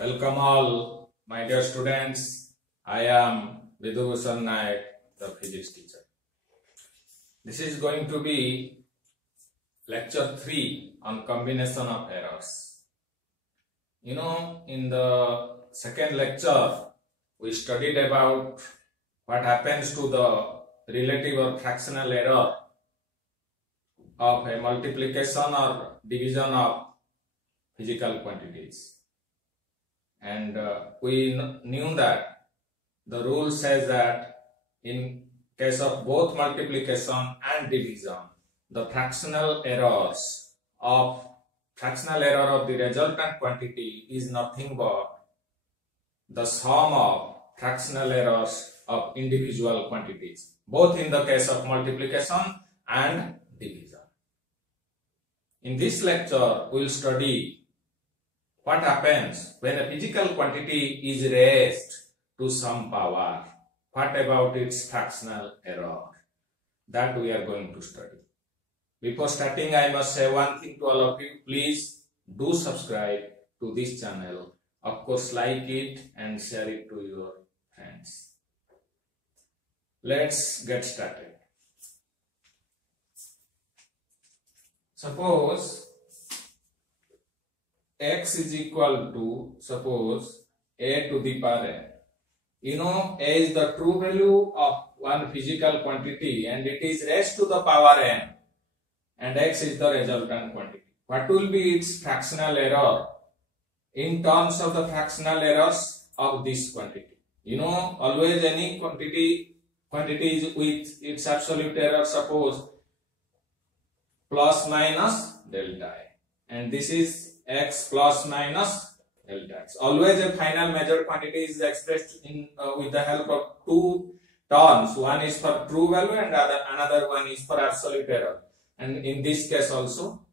Welcome all, my dear students. I am Vidubhushan Naik, the physics teacher. This is going to be lecture 3 on combination of errors. In the second lecture, we studied about what happens to the relative or fractional error of a multiplication or division of physical quantities. And we knew that the rule says that in case of both multiplication and division, the fractional error of the resultant quantity is nothing but the sum of fractional errors of individual quantities, both in the case of multiplication and division. In this lecture, we will study what happens when a physical quantity is raised to some power. What about its fractional error? That we are going to study. Before starting, I must say one thing to all of you. Please do subscribe to this channel. Of course, like it and share it to your friends. Let's get started. Suppose x is equal to, suppose, a to the power n. A is the true value of one physical quantity and it is raised to the power n, and x is the resultant quantity. What will be its fractional error in terms of the fractional errors of this quantity? Always any quantity is with its absolute error, suppose plus minus delta a, and this is x plus minus delta x. Always a final measured quantity is expressed in with the help of two terms. One is for true value and another one is for absolute error. And in this case also,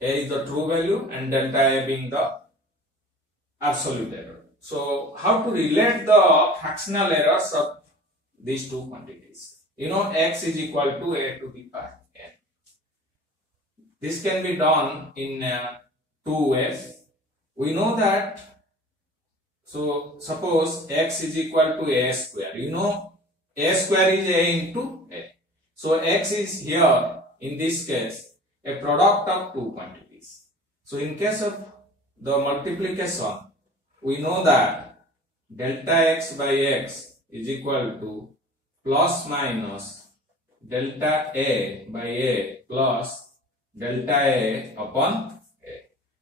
a is the true value and delta a being the absolute error. So how to relate the fractional errors of these two quantities? X is equal to a to the power n. This can be done in two ways. We know that, so suppose x is equal to a square. A square is a into a. So x is here, in this case, a product of two quantities. So in case of the multiplication, we know that delta x by x is equal to plus minus delta a by a plus delta a upon a.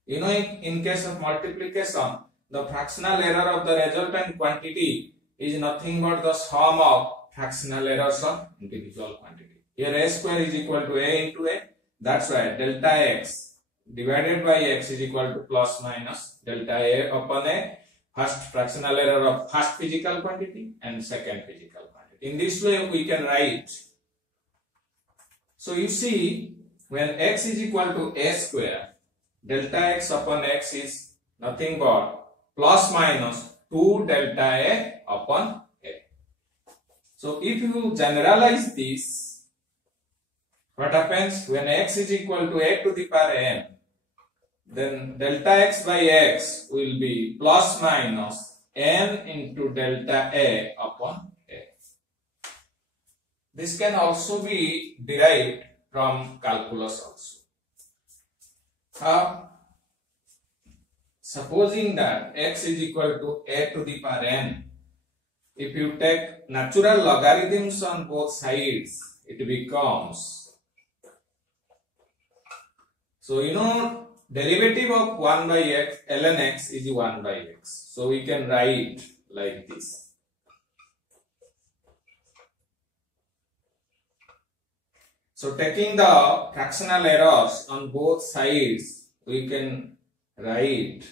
In case of multiplication, the fractional error of the resultant quantity is nothing but the sum of fractional errors of individual quantity. Here a square is equal to a into a. That's why delta x divided by x is equal to plus minus delta a upon a. First fractional error of first physical quantity and second physical quantity. In this way we can write. So you see, when x is equal to a square, delta x upon x is nothing but plus minus 2 delta a upon a. So if you generalize this, what happens when x is equal to a to the power n? Then delta x by x will be plus minus n into delta a upon a. This can also be derived from calculus also. Supposing that x is equal to a to the power n, if you take natural logarithms on both sides, it becomes, so derivative of 1 by x, ln x is 1 by x. So we can write like this. So taking the fractional errors on both sides, we can write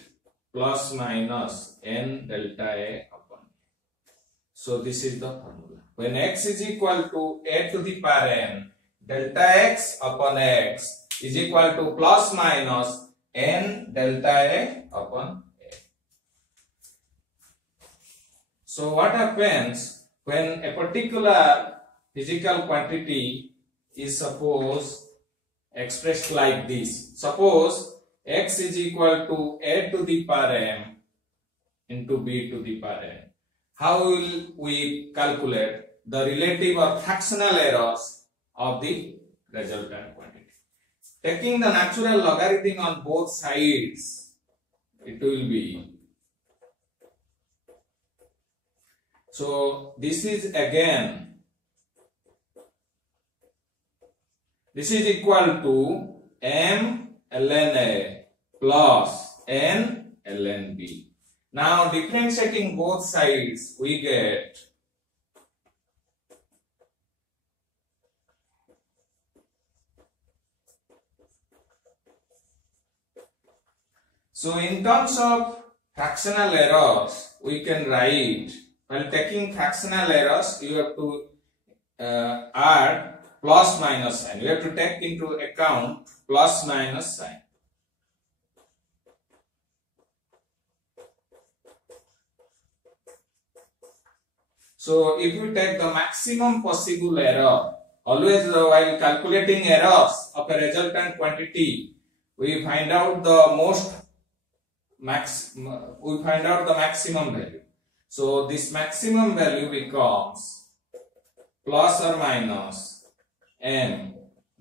plus minus n delta a upon a. So this is the formula. When x is equal to a to the power n, delta x upon x is equal to plus minus n delta a upon a. So what happens when a particular physical quantity is suppose expressed like this? Suppose x is equal to a to the power m into b to the power n. How will we calculate the relative or fractional errors of the resultant quantity? Taking the natural logarithm on both sides, it will be, so this is again, this is equal to m ln a plus n ln b. Now differentiating both sides, we get so in terms of fractional errors, we can write, while taking fractional errors, you have to add plus minus sign. You have to take into account plus minus sign. So if we take the maximum possible error, always while calculating errors of a resultant quantity, we find out the maximum value. So this maximum value becomes plus or minus m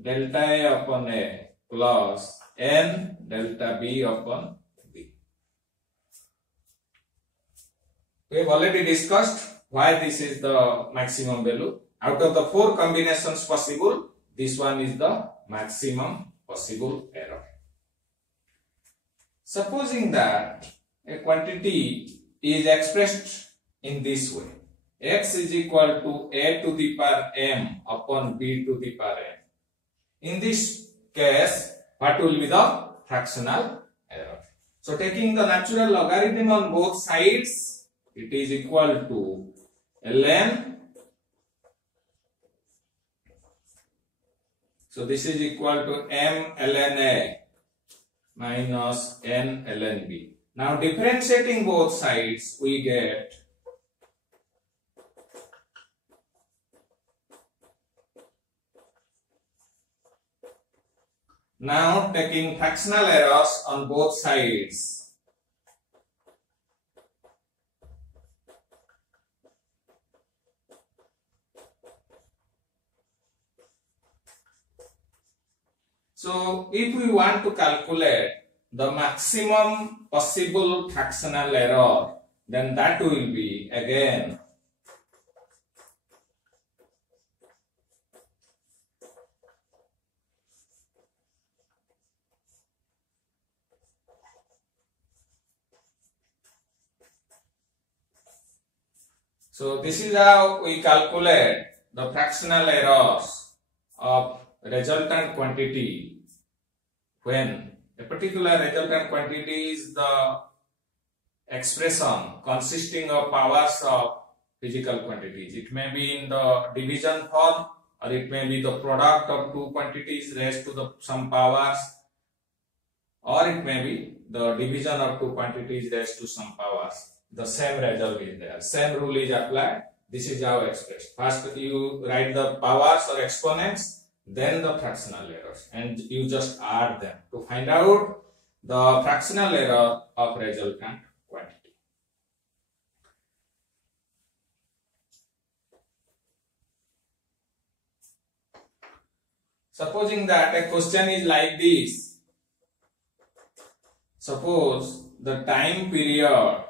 delta a upon a plus n delta b upon b. We have already discussed why this is the maximum value. Out of the 4 combinations possible, this one is the maximum possible error. Supposing that a quantity is expressed in this way, x is equal to a to the power m upon b to the power n. In this case, what will be the fractional error? So taking the natural logarithm on both sides, it is equal to ln, so this is equal to m ln a minus n ln b. Now differentiating both sides, we get now taking fractional errors on both sides. So if we want to calculate the maximum possible fractional error, then that will be again so this is how we calculate the fractional errors of resultant quantity when a particular resultant quantity is the expression consisting of powers of physical quantities. It may be in the division form, or it may be the product of 2 quantities raised to some powers, or it may be the division of 2 quantities raised to some powers. The same result is there. Same rule is applied. This is how expressed. First you write the powers or exponents, then the fractional errors, and you just add them to find out the fractional error of resultant quantity. Supposing that a question is like this. Suppose the time period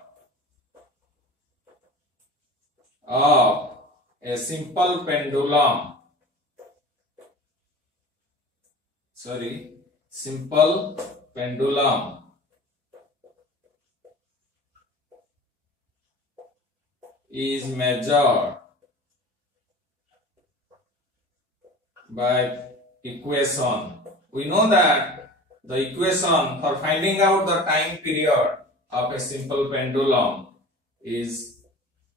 of a simple pendulum, is measured by equation. We know that the equation for finding out the time period of a simple pendulum is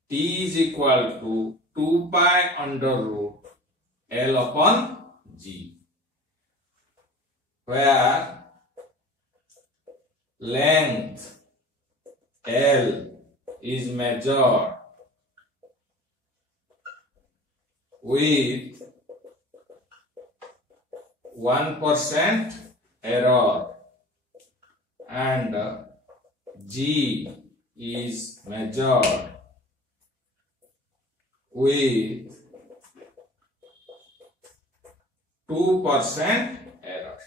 T is equal to 2 pi under root L upon G, where length L is measured with 1% error and G is measured with 2% error.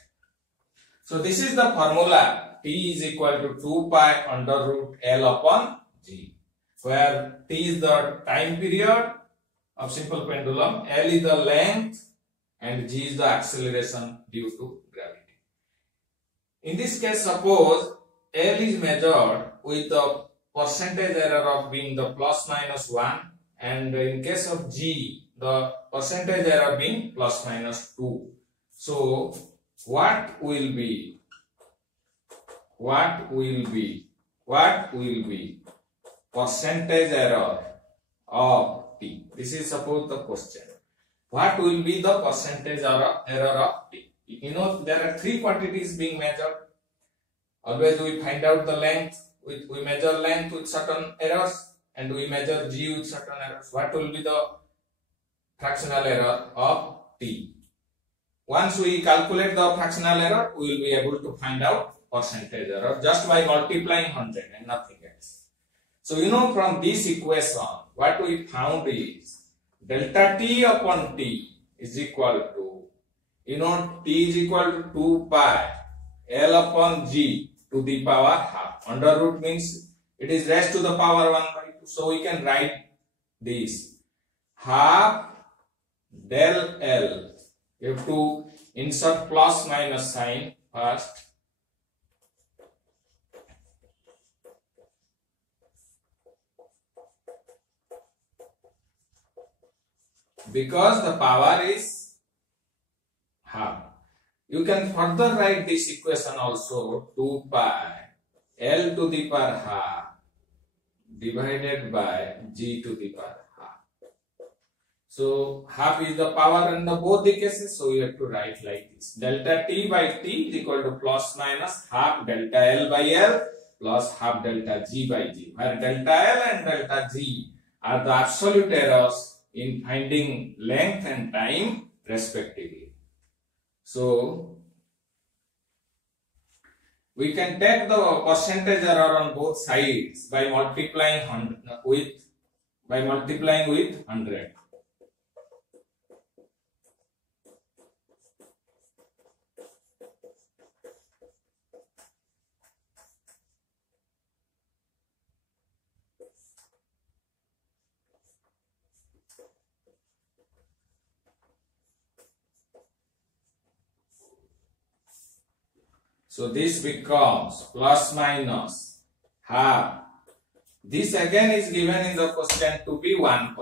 So this is the formula. T is equal to 2 pi under root L upon G, where T is the time period of simple pendulum, L is the length, and G is the acceleration due to gravity. In this case, suppose L is measured with the percentage error of being the plus minus 1, and in case of G, the percentage error being plus minus 2. So what will be percentage error of T? This is suppose the question. What will be the percentage error of T? You know, there are three quantities being measured. Always we find out the length, we measure length with certain errors, and we measure G with certain errors. What will be the fractional error of T? Once we calculate the fractional error, we will be able to find out percentage error just by multiplying 100 and nothing else. So you know, from this equation, what we found is delta T upon T is equal to, you know, T is equal to 2 pi L upon G to the power half. Under root means it is raised to the power 1 by 2. So we can write this half del L. You have to insert plus minus sign first. Because the power is half. You can further write this equation also, 2 pi L to the power half divided by G to the power half. So half is the power in the both the cases, so you have to write like this. Delta T by T is equal to plus minus half delta L by L plus half delta G by G, where delta L and delta G are the absolute errors in finding length and time respectively. So we can take the percentage error on both sides by multiplying with 100. So this becomes plus minus half. This again is given in the question to be 1%.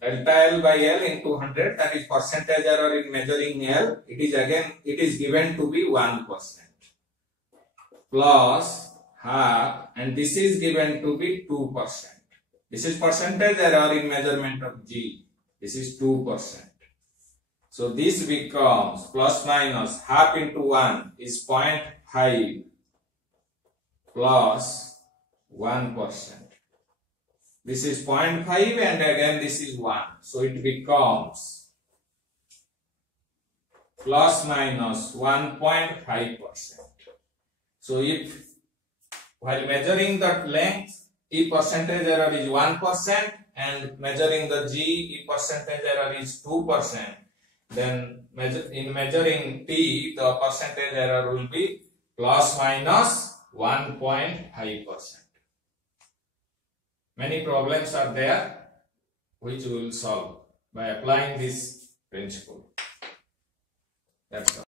Delta L by L into 100, that is percentage error in measuring L. It is given to be 1%. Plus half, and this is given to be 2%. This is percentage error in measurement of G. This is 2%. So this becomes plus minus half into 1 is 0.5 plus 1%. This is 0.5 and again this is 1. So it becomes plus minus 1.5%. So if while measuring the length, if percentage error is 1% and measuring the G, if percentage error is 2%, then in measuring T, the percentage error will be plus minus 1.5%. Many problems are there which we will solve by applying this principle. That's all.